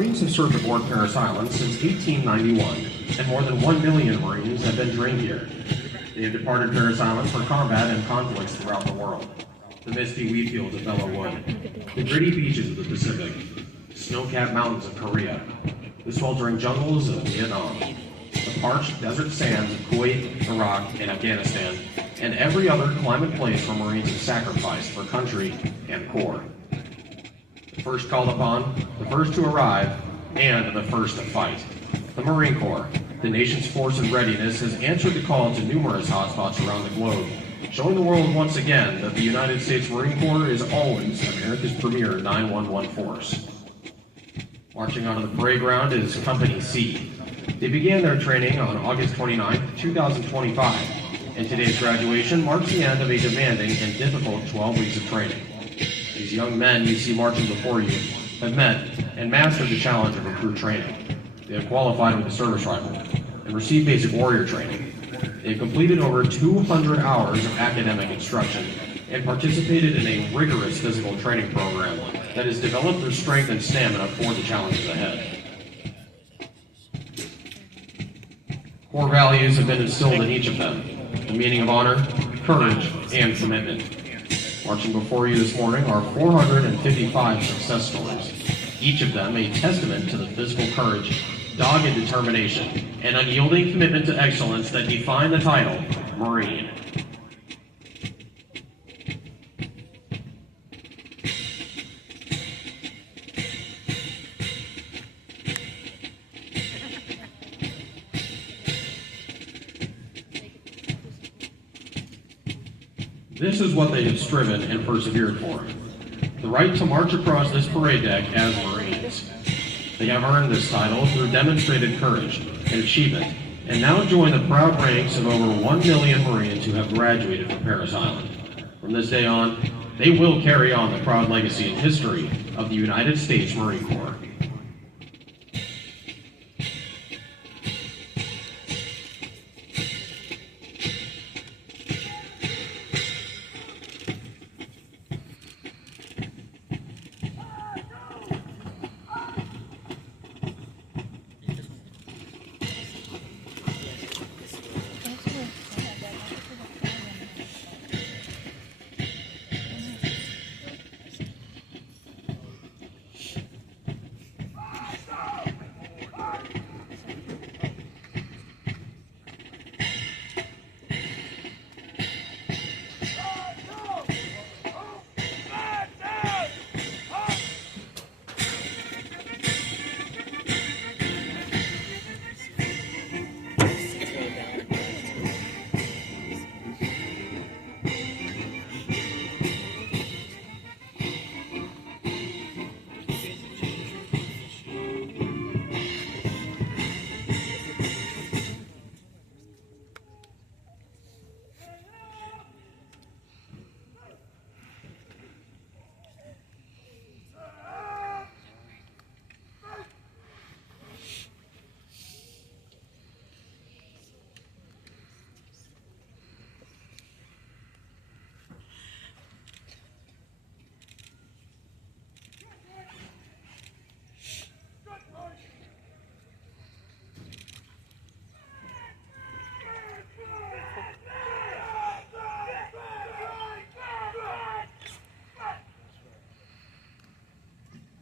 Marines have served aboard Parris Island since 1891, and more than 1 million Marines have been trained here. They have departed Parris Island for combat and conflicts throughout the world. The misty wheat fields of Belleau Wood, the gritty beaches of the Pacific, snow-capped mountains of Korea, the sweltering jungles of Vietnam, the parched desert sands of Kuwait, Iraq, and Afghanistan, and every other climate place where Marines have sacrificed for country and corps. The first called upon, the first to arrive, and the first to fight. The Marine Corps, the nation's force in readiness, has answered the call to numerous hotspots around the globe, showing the world once again that the United States Marine Corps is always America's premier 911 force. Marching onto the parade ground is Company C. They began their training on August 29, 2025, and today's graduation marks the end of a demanding and difficult 12 weeks of training. These young men you see marching before you have met and mastered the challenge of recruit training. They have qualified with the service rifle and received basic warrior training. They have completed over 200 hours of academic instruction and participated in a rigorous physical training program that has developed their strength and stamina for the challenges ahead. Core values have been instilled in each of them: the meaning of honor, courage, and commitment. Marching before you this morning are 455 success stories, each of them a testament to the physical courage, dogged determination, and unyielding commitment to excellence that define the title Marine. This is what they have striven and persevered for: the right to march across this parade deck as Marines. They have earned this title through demonstrated courage and achievement, and now join the proud ranks of over 1 million Marines who have graduated from Parris Island. From this day on, they will carry on the proud legacy and history of the United States Marine Corps.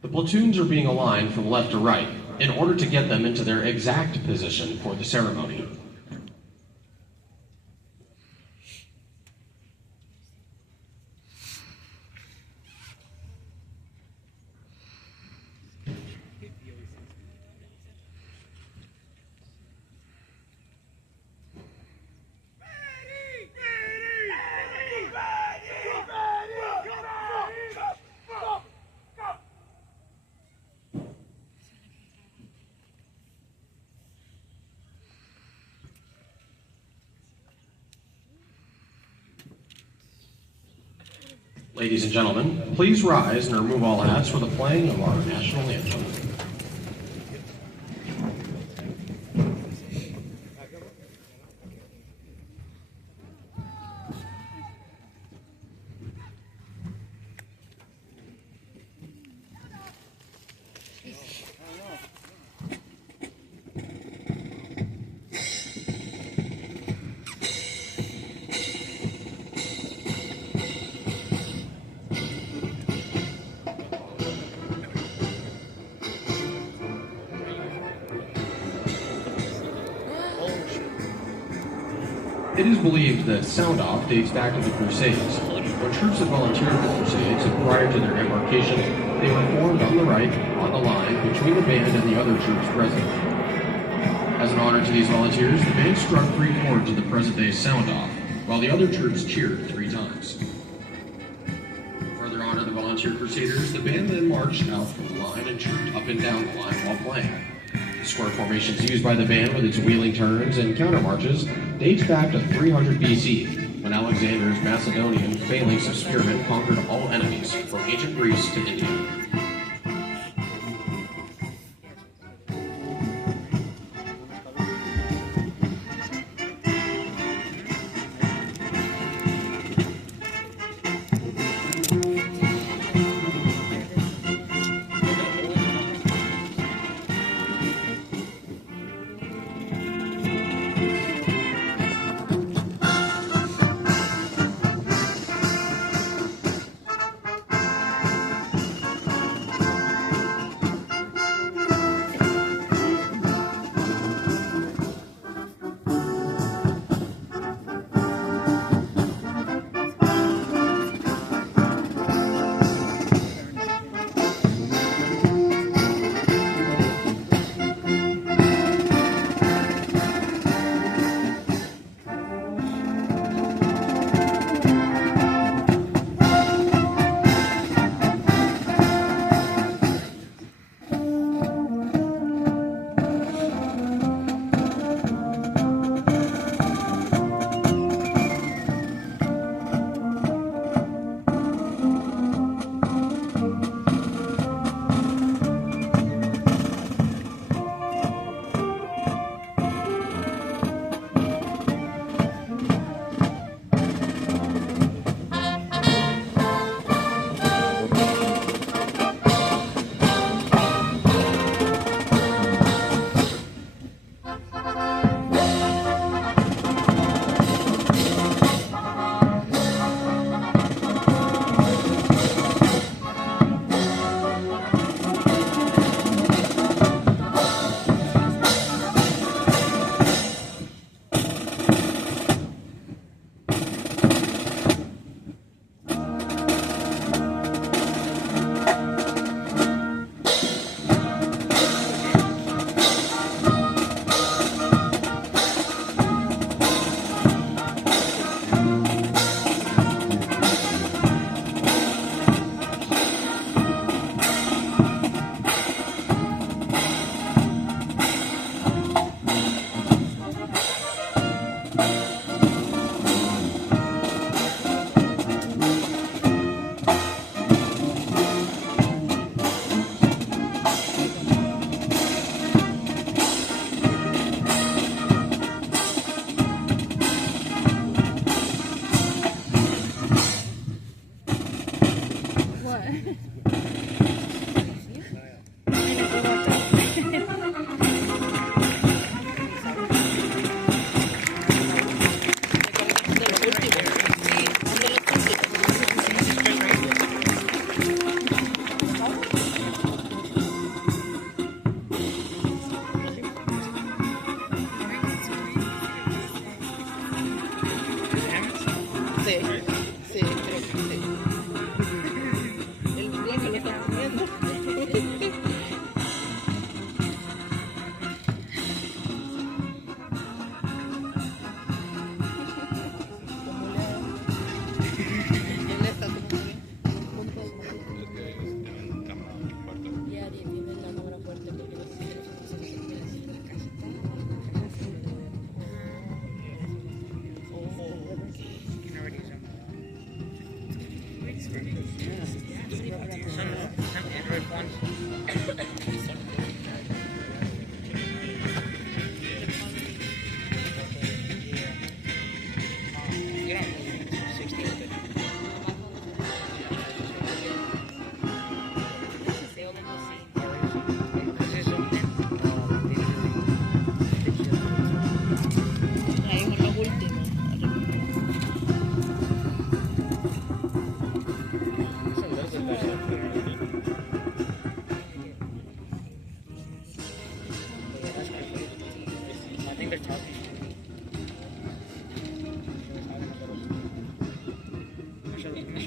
The platoons are being aligned from left to right in order to get them into their exact position for the ceremony. Ladies and gentlemen, please rise and remove all hats for the playing of our national anthem. I don't know. It is believed that sound off dates back to the Crusades. When troops had volunteered for Crusades and prior to their embarkation, they were formed on the right, on the line, between the band and the other troops present. As an honor to these volunteers, the band struck 3 chords of the present-day sound off, while the other troops cheered 3 times. To further honor the volunteer crusaders, the band then marched out from the line and trooped up and down the line while playing. The square formations used by the band with its wheeling turns and counter marches dates back to 300 BC, when Alexander's Macedonian phalanx of spearmen conquered all enemies, from ancient Greece to India.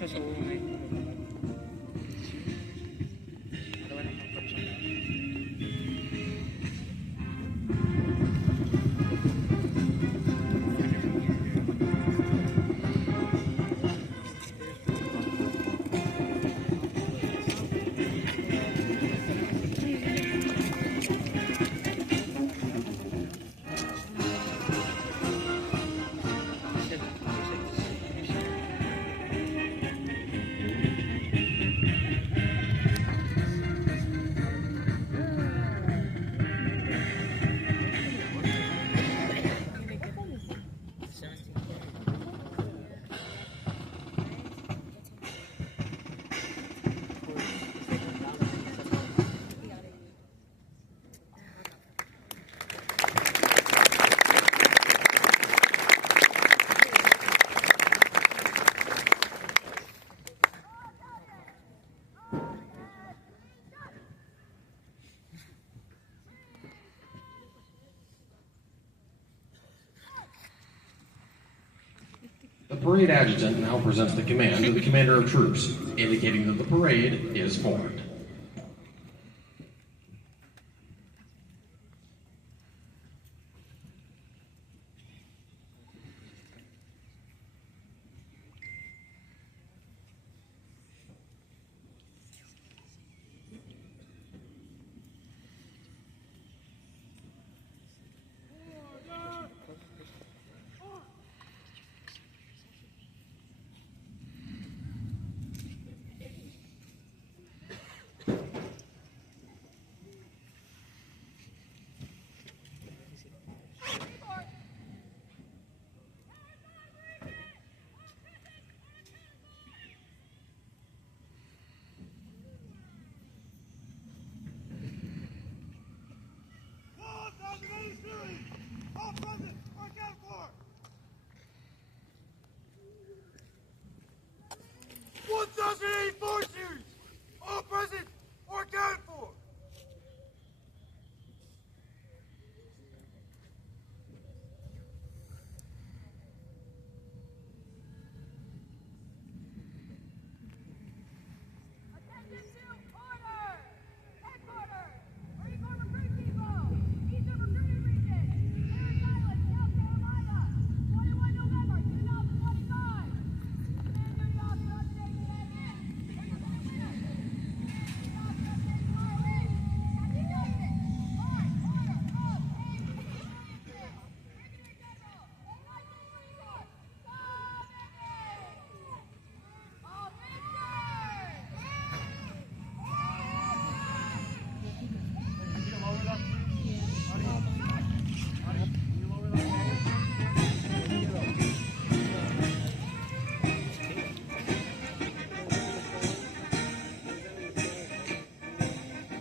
siya sa umay. Dalawa na pang siya. The parade adjutant now presents the command to the commander of troops, indicating that the parade is formed.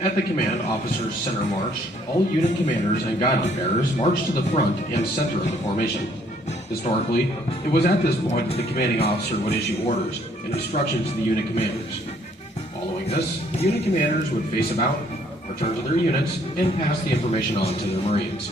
At the command officer's center march, all unit commanders and guidon bearers march to the front and center of the formation. Historically, it was at this point that the commanding officer would issue orders and instructions to the unit commanders. Following this, the unit commanders would face about, return to their units, and pass the information on to their Marines.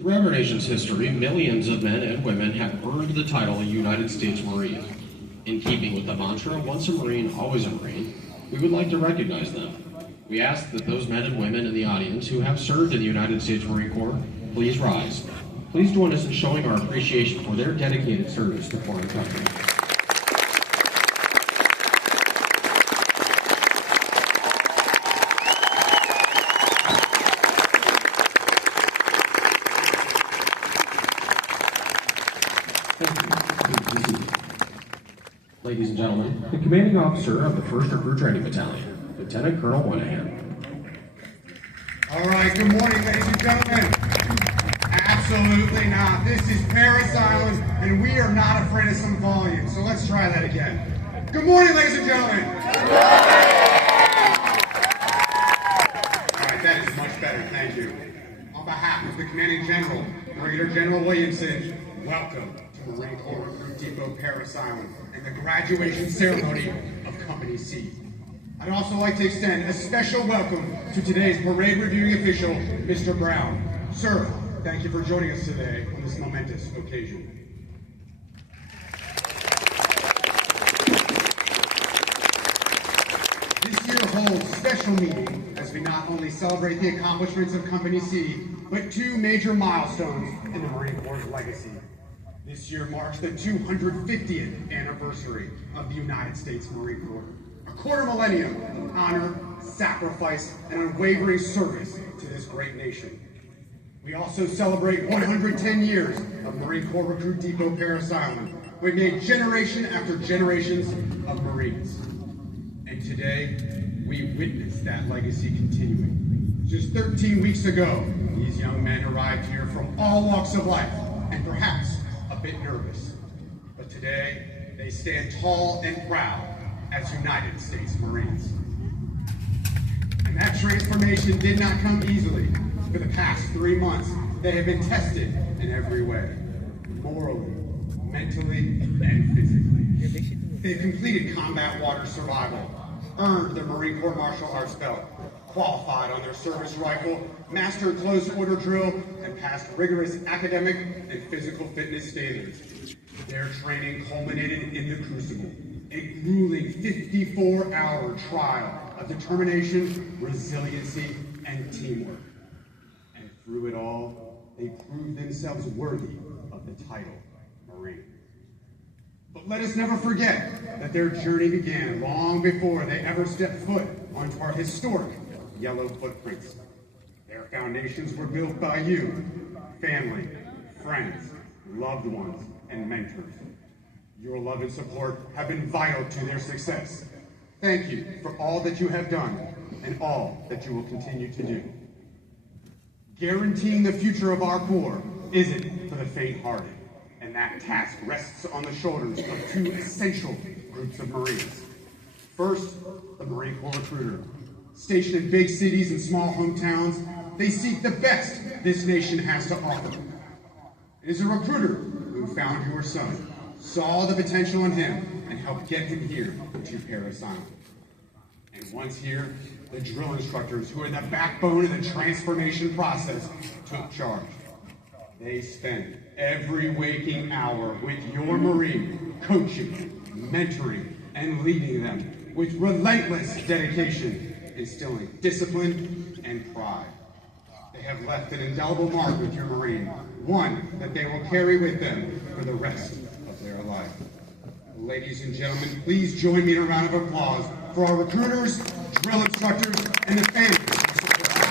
Throughout our nation's history, millions of men and women have earned the title United States Marine. In keeping with the mantra, once a Marine, always a Marine, we would like to recognize them. We ask that those men and women in the audience who have served in the United States Marine Corps, please rise. Please join us in showing our appreciation for their dedicated service to foreign country. Ladies and gentlemen, the commanding officer of the 1st Recruit Training Battalion, Lieutenant Colonel Moynihan. All right, good morning, ladies and gentlemen. Absolutely not. This is Parris Island, and we are not afraid of some volume, so let's try that again. Good morning, ladies and gentlemen. All right, that is much better, thank you. On behalf of the Commanding General, Brigadier General Williamson, welcome to Marine Corps Recruit Depot, Parris Island, and the graduation ceremony of Company C. I'd also like to extend a special welcome to today's parade reviewing official, Mr. Brown. Sir, thank you for joining us today on this momentous occasion. This year holds a special meaning as we not only celebrate the accomplishments of Company C, but two major milestones in the Marine Corps' legacy. This year marks the 250th anniversary of the United States Marine Corps. A quarter millennium of honor, sacrifice, and unwavering service to this great nation. We also celebrate 110 years of Marine Corps Recruit Depot, Parris Island. We made generation after generations of Marines. And today, we witness that legacy continuing. Just 13 weeks ago, these young men arrived here from all walks of life, and perhaps a bit nervous. But today, they stand tall and proud as United States Marines. And that transformation did not come easily. For the past 3 months, they have been tested in every way, morally, mentally, and physically. They've completed combat water survival, earned their Marine Corps martial arts belt, qualified on their service rifle, mastered close order drill, and passed rigorous academic and physical fitness standards. Their training culminated in the Crucible, a grueling 54-hour trial of determination, resiliency, and teamwork. And through it all, they proved themselves worthy of the title Marine. But let us never forget that their journey began long before they ever stepped foot onto our historic yellow footprints. Their foundations were built by you, family, friends, loved ones, and mentors. Your love and support have been vital to their success. Thank you for all that you have done and all that you will continue to do. Guaranteeing the future of our Corps isn't for the faint-hearted, and that task rests on the shoulders of two essential groups of Marines. First, the Marine Corps recruiter. Stationed in big cities and small hometowns, they seek the best this nation has to offer. It is a recruiter who found your son, saw the potential in him, and helped get him here to Parris Island. And once here, the drill instructors who are the backbone of the transformation process took charge. They spend every waking hour with your Marine, coaching, mentoring, and leading them with relentless dedication, instilling discipline and pride. They have left an indelible mark with your Marine, one that they will carry with them for the rest of their life. Ladies and gentlemen, please join me in a round of applause for our recruiters, drill instructors, and the families who support them.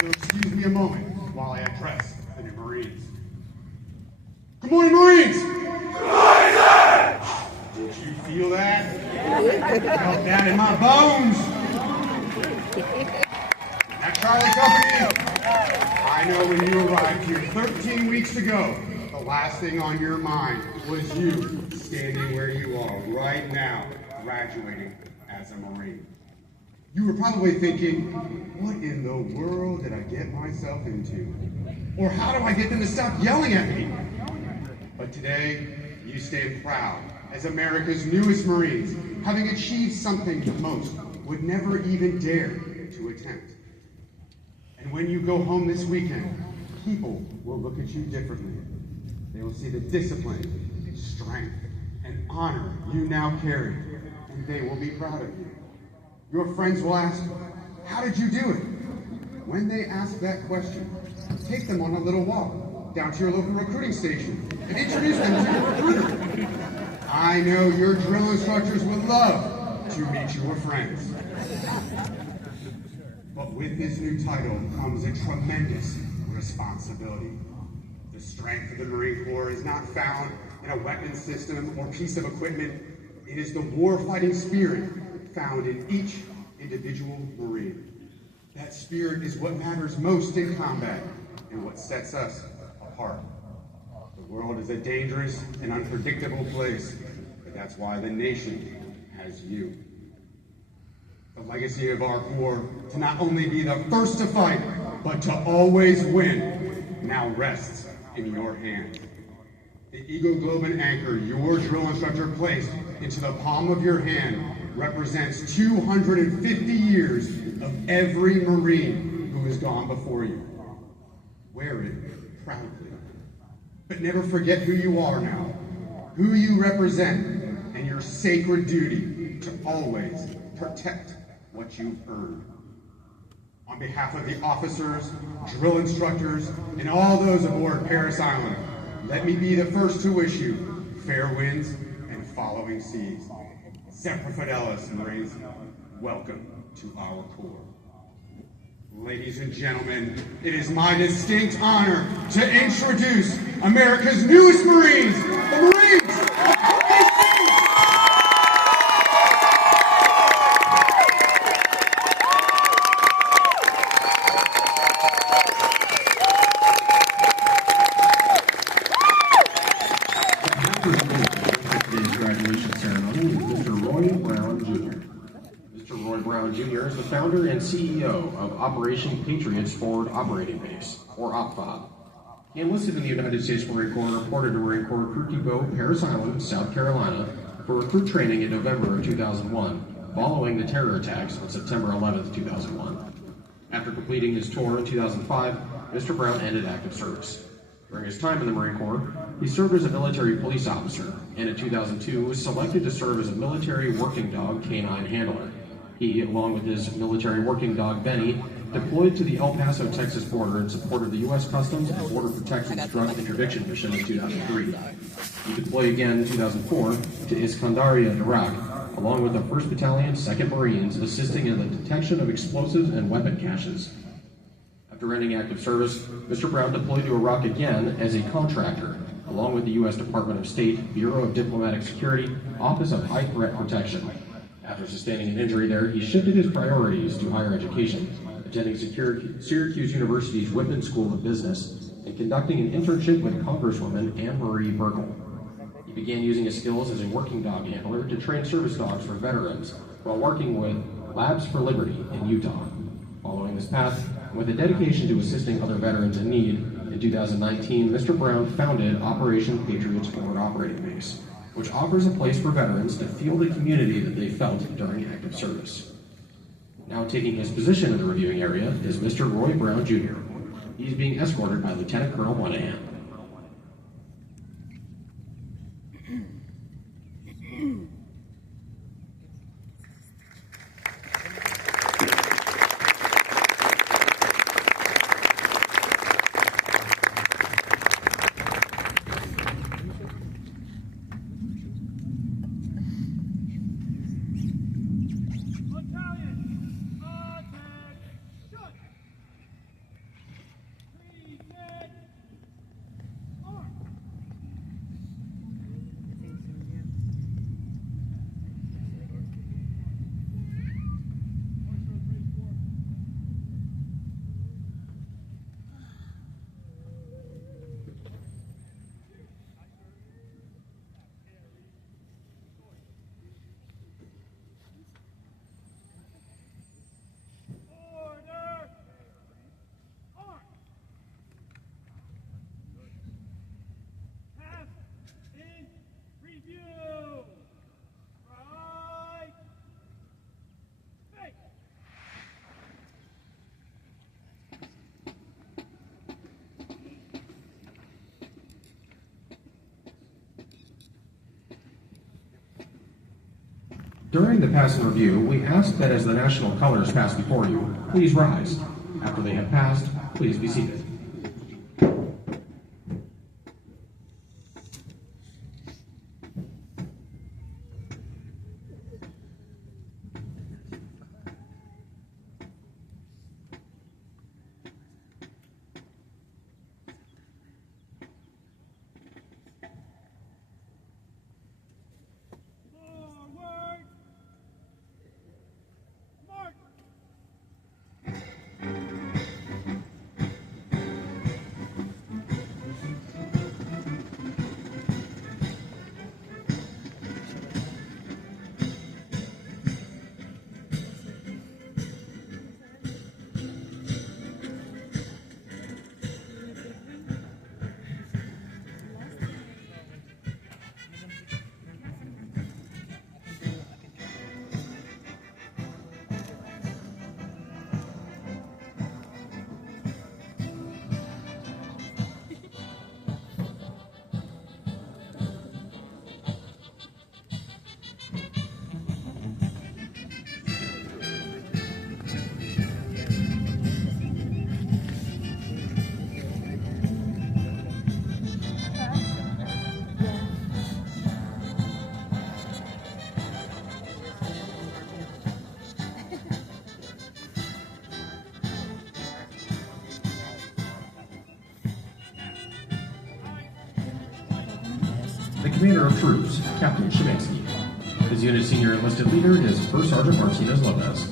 Now, excuse me a moment while I address the new Marines. Good morning, Marines! Good morning, sir! Did you feel that? I felt that in my bones. Now, Charlie Company, I know when you arrived here 13 weeks ago, the last thing on your mind was you standing where you are right now, graduating as a Marine. You were probably thinking, what in the world did I get myself into? Or how do I get them to stop yelling at me? But today, you stand proud as America's newest Marines, having achieved something that most would never even dare to attempt. And when you go home this weekend, people will look at you differently. They will see the discipline, strength, and honor you now carry, and they will be proud of you. Your friends will ask, how did you do it? When they ask that question, take them on a little walk down to your local recruiting station and introduce them to your recruiter. I know your drill instructors would love to meet your friends. But with this new title comes a tremendous responsibility. The strength of the Marine Corps is not found in a weapon system or piece of equipment. It is the war-fighting spirit found in each individual Marine. That spirit is what matters most in combat and what sets us apart. The world is a dangerous and unpredictable place, but that's why the nation has you. The legacy of our Corps to not only be the first to fight, but to always win, now rests in your hands. The Eagle Globe and Anchor your drill instructor placed into the palm of your hand represents 250 years of every Marine who has gone before you. Wear it proudly. But never forget who you are now, who you represent, and your sacred duty to always protect what you've earned. On behalf of the officers, drill instructors, and all those aboard Parris Island, let me be the first to wish you fair winds and following seas. Semper Fidelis, Marines, welcome to our Corps. Ladies and gentlemen, it is my distinct honor to introduce America's newest Marines, the Marines! Jr. is the founder and CEO of Operation Patriots Forward Operating Base, or OPFOB. He enlisted in the United States Marine Corps and reported to Marine Corps Recruit Depot, Parris Island, South Carolina, for recruit training in November of 2001, following the terror attacks on September 11, 2001. After completing his tour in 2005, Mr. Brown ended active service. During his time in the Marine Corps, he served as a military police officer, and in 2002 was selected to serve as a military working dog canine handler. He, along with his military working dog, Benny, deployed to the El Paso, Texas border in support of the U.S. Customs and Border Protection's drug interdiction mission in 2003. He deployed again in 2004 to Iskandaria, Iraq, along with the 1st Battalion, 2nd Marines, assisting in the detection of explosives and weapon caches. After ending active service, Mr. Brown deployed to Iraq again as a contractor, along with the U.S. Department of State, Bureau of Diplomatic Security, Office of High Threat Protection. After sustaining an injury there, he shifted his priorities to higher education, attending Syracuse University's Whitman School of Business and conducting an internship with Congresswoman Anne Marie Burkle. He began using his skills as a working dog handler to train service dogs for veterans while working with Labs for Liberty in Utah. Following this path, and with a dedication to assisting other veterans in need, in 2019, Mr. Brown founded Operation Patriots Forward Operating Base, which offers a place for veterans to feel the community that they felt during active service. Now taking his position in the reviewing area is Mr. Roy Brown Jr. He's being escorted by Lieutenant Colonel Monahan. During the passing review, we ask that as the national colors pass before you, please rise. After they have passed, please be seated. The Commander of Troops, Captain Szymanski. His unit's senior enlisted leader is First Sergeant Martinez Lopez.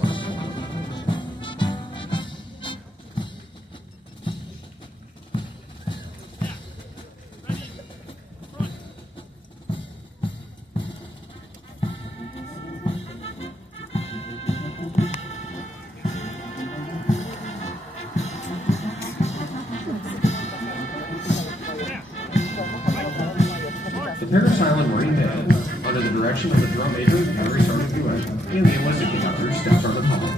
The Parris Island Marine Band, under the direction of the drum major, Gunnery Sergeant Hewitt, and the enlisted conductor, Staff Sergeant Hall.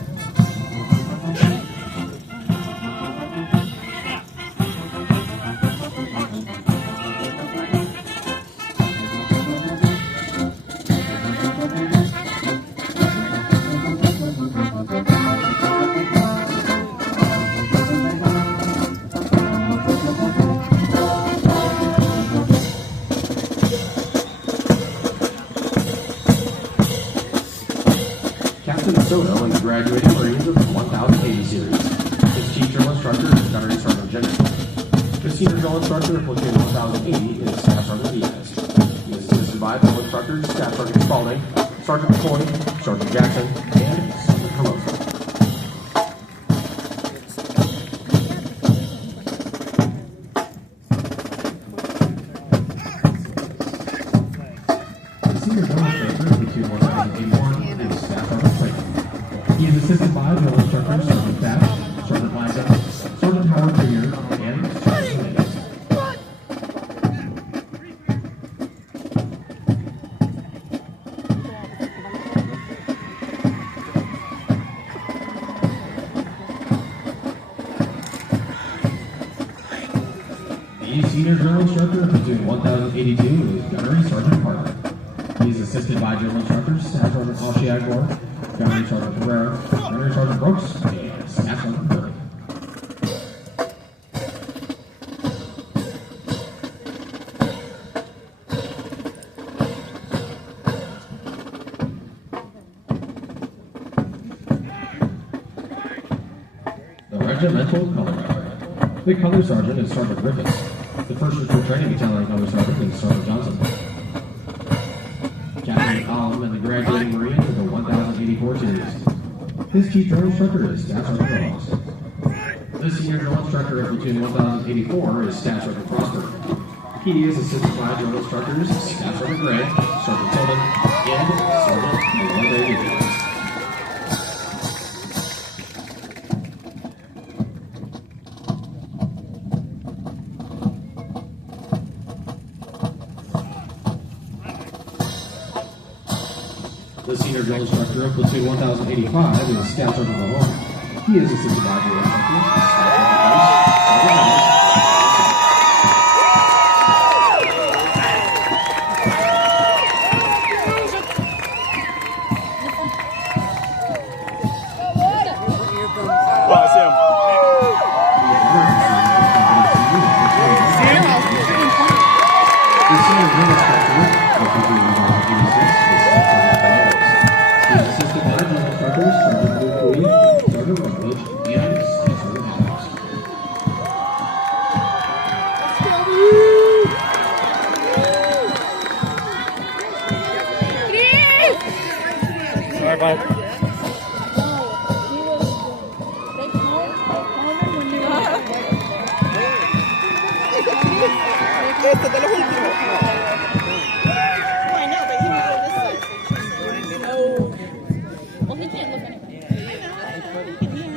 Captain Soto and the graduating Marines of the 1080 series. His chief drill instructor is Gunnery Sergeant Jennings. The senior drill instructor of Platoon 1080 is Staff Sergeant Diaz. He is assisted by drill instructors Staff Sergeant Spalding, Sergeant McCoy, Sergeant Jackson, and Sergeant Hermosa. The senior drill instructor of Platoon 1081 is Staff Sergeant Clayton. He is assisted by drill instructors Sergeant Thatch, Sergeant Liza, Sergeant Howard Jr., and Sergeant Salinas. The senior drill instructor of Platoon 1082 is Gunnery Sergeant Parker. He is assisted by drill instructors Staff Sergeant Oshiagor, Gunnery Sergeant Herrera, Gunnery Sergeant Brooks, and Staff Sergeant Curry. The Regimental Color Guard. The Color Sergeant is Sergeant Griffiths. The First Recruit Training Battalion Color Sergeant is Sergeant Johnson. Captain Column and the graduating Marine of the 1084 series. His chief drill instructor is Staff Sergeant Ross. The senior drill instructor of Platoon 1084 is Staff Sergeant Prosper. He is assisted by drill instructors Staff Sergeant Gray, Sergeant Tillman, and Sergeant Melinda. The senior drill instructor of Platoon 1085 is Staff Sergeant Mahone. He is assisted by drill instructors Staff Sergeant Rice, Sergeant Rice. But Este de los últimos. I know, but he was on this side, so she said, no. Well, he can't look anyway. I know, he can hear.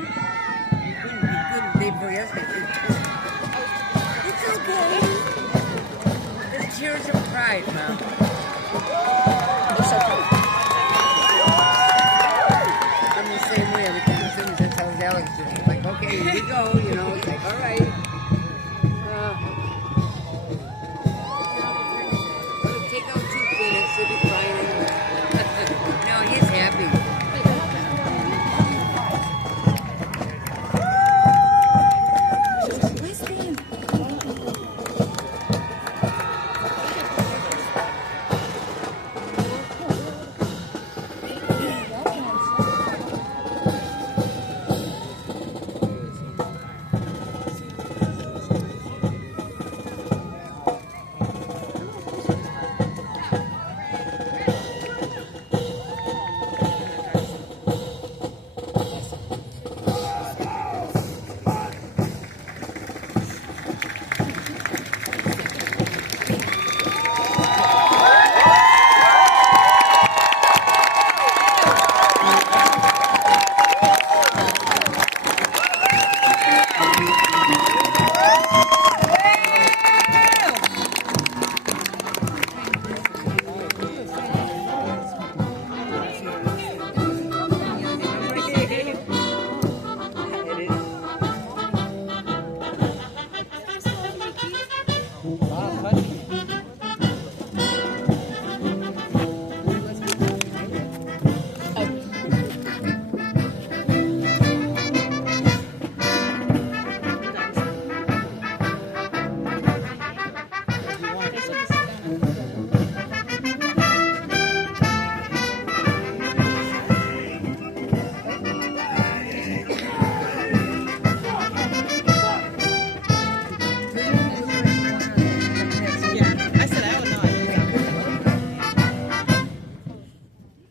It's okay. There's tears of pride, Mom. It's okay. I'm the same way. Every time he sings, that's how Alex is. Like, okay, here we go. You know, it's like, all right. Take out 2 minutes. He'll be crying. No, he's happy.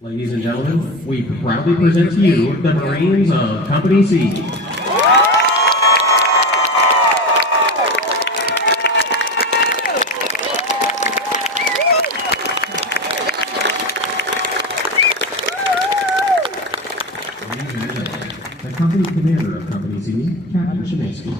Ladies and gentlemen, we proudly present to you the Marines of Company C. Ladies and gentlemen, the company commander of Company C, Captain Shimansky.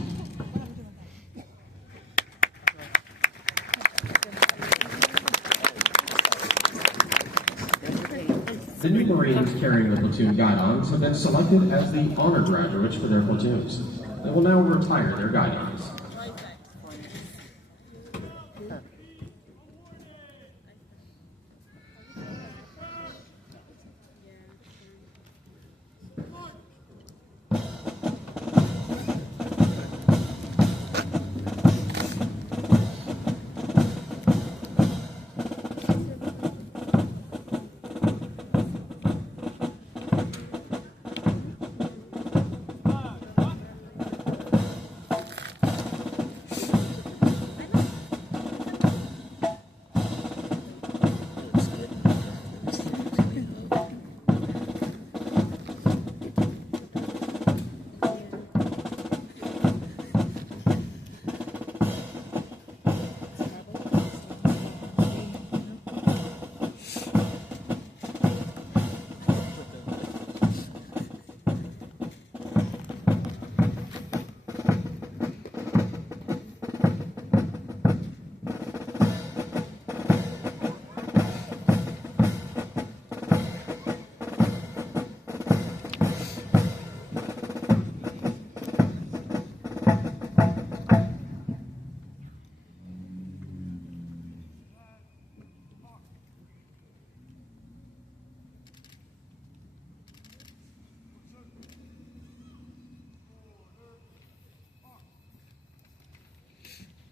The new Marines carrying the platoon guidons have been selected as the honor graduates for their platoons. They will now retire their guidons.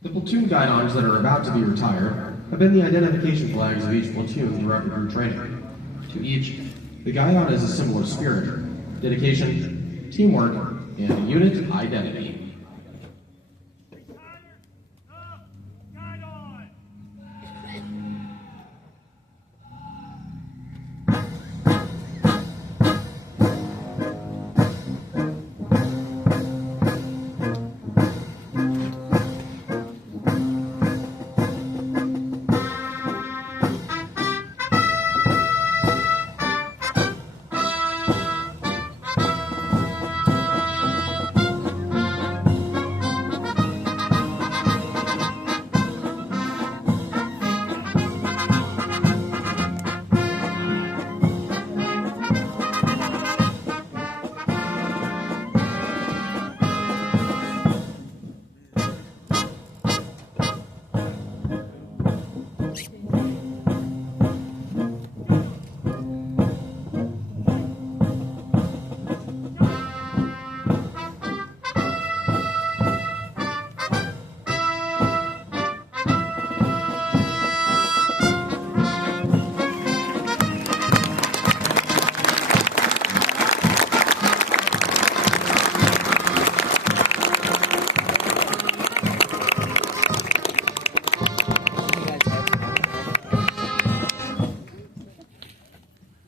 The platoon guidons that are about to be retired have been the identification flags of each platoon throughout recruit training. To each, the guidon is a symbol of spirit, dedication, teamwork, and unit identity.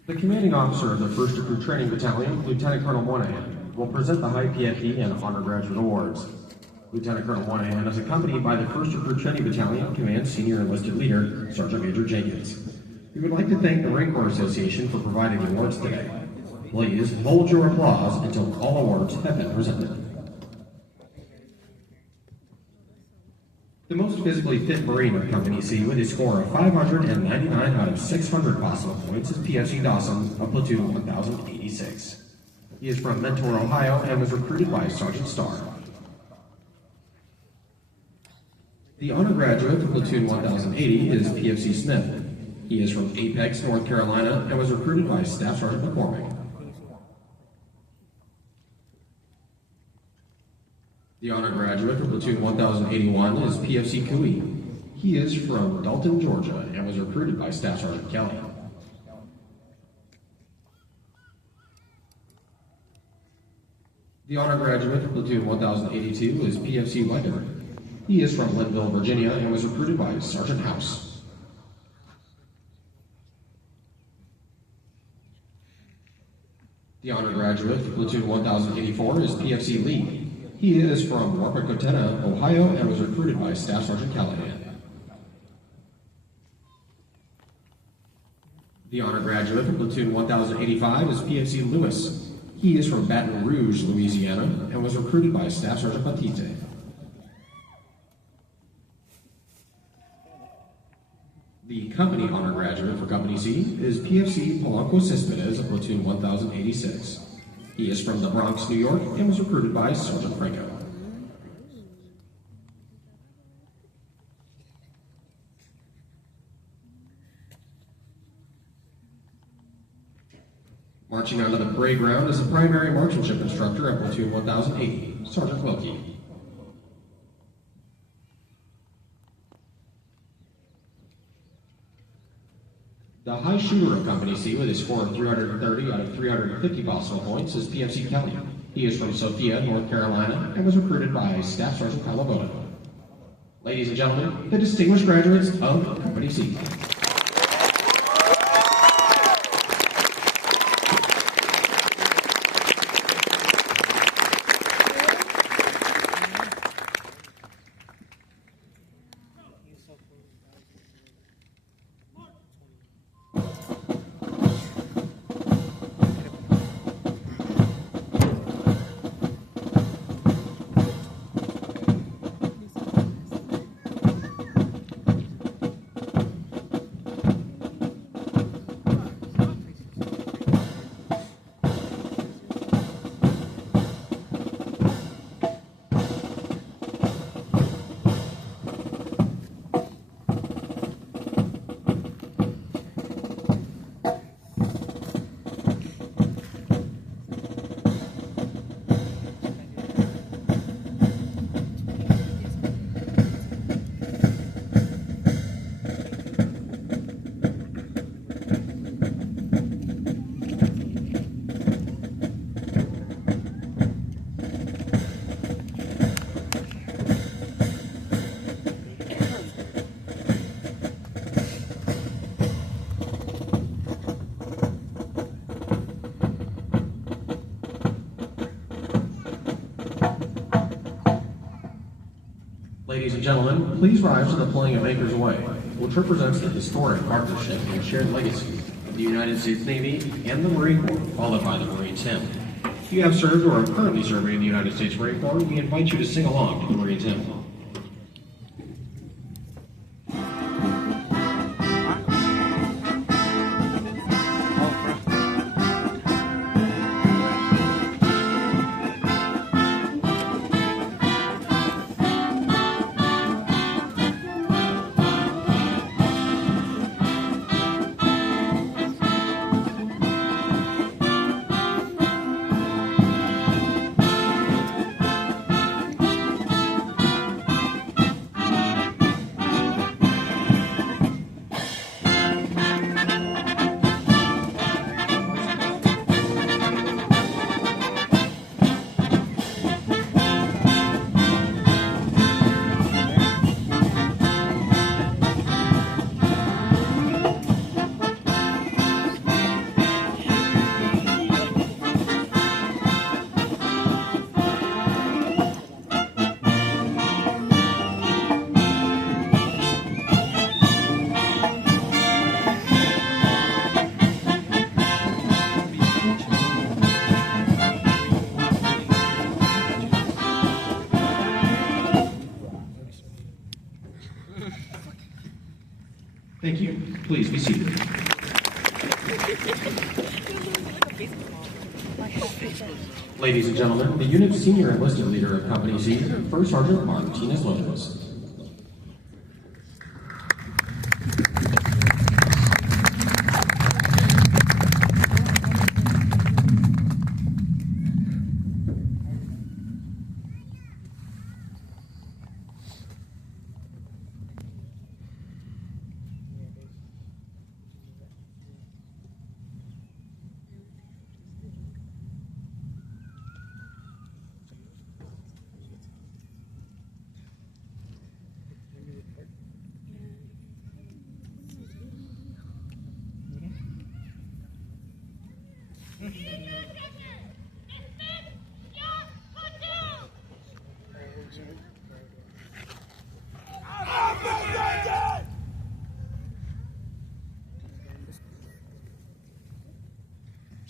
The commanding officer of the 1st Recruit Training Battalion, Lieutenant Colonel Moynihan, will present the High PFD and Honor Graduate Awards. Lieutenant Colonel Moynihan is accompanied by the 1st Recruit Training Battalion Command Senior Enlisted Leader, Sergeant Major Jenkins. We would like to thank the Marine Corps Association for providing the awards today. Please hold your applause until all awards have been presented. The most physically fit Marine of Company C with a score of 599 out of 600 possible points is PFC Dawson of Platoon 1086. He is from Mentor, Ohio, and was recruited by Sergeant Starr. The honor graduate of Platoon 1080 is PFC Smith. He is from Apex, North Carolina, and was recruited by Staff Sergeant McCormick. The honor graduate for Platoon 1081 is PFC Cooey. He is from Dalton, Georgia, and was recruited by Staff Sergeant Kelly. The honor graduate for Platoon 1082 is PFC Weger. He is from Linville, Virginia, and was recruited by Sergeant House. The honor graduate for Platoon 1084 is PFC Lee. He is from Wapakoneta, Ohio, and was recruited by Staff Sergeant Callahan. The honor graduate for Platoon 1085 is PFC Lewis. He is from Baton Rouge, Louisiana, and was recruited by Staff Sergeant Batiste. The company honor graduate for Company C is PFC Polanco Cespedes of Platoon 1086. He is from the Bronx, New York, and was recruited by Sergeant Franco. Marching onto the parade ground is the primary marksmanship instructor at Platoon 1080, Sergeant Wilkie. The high shooter of Company C with a score of 330 out of 350 possible points is PFC Kelly. He is from Sophia, North Carolina, and was recruited by Staff Sergeant Calavoto. Ladies and gentlemen, the distinguished graduates of Company C. Ladies and gentlemen, please rise to the playing of Anchors Away, which represents the historic partnership and shared legacy of the United States Navy and the Marine Corps, followed by the Marines Hymn. If you have served or are currently serving in the United States Marine Corps, we invite you to sing along to the Marines Hymn. Please be seated. Ladies and gentlemen, the unit's senior enlisted leader of Company C, First Sergeant Martinez Lopez.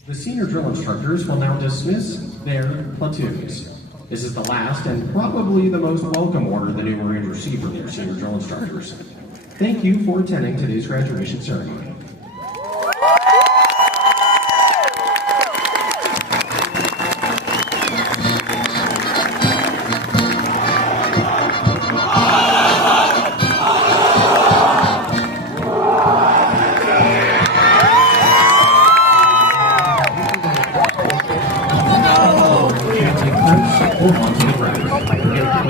The senior drill instructors will now dismiss their platoons. This is the last and probably the most welcome order the new Marines receive from their senior drill instructors. Thank you for attending today's graduation ceremony. Or onto the ground.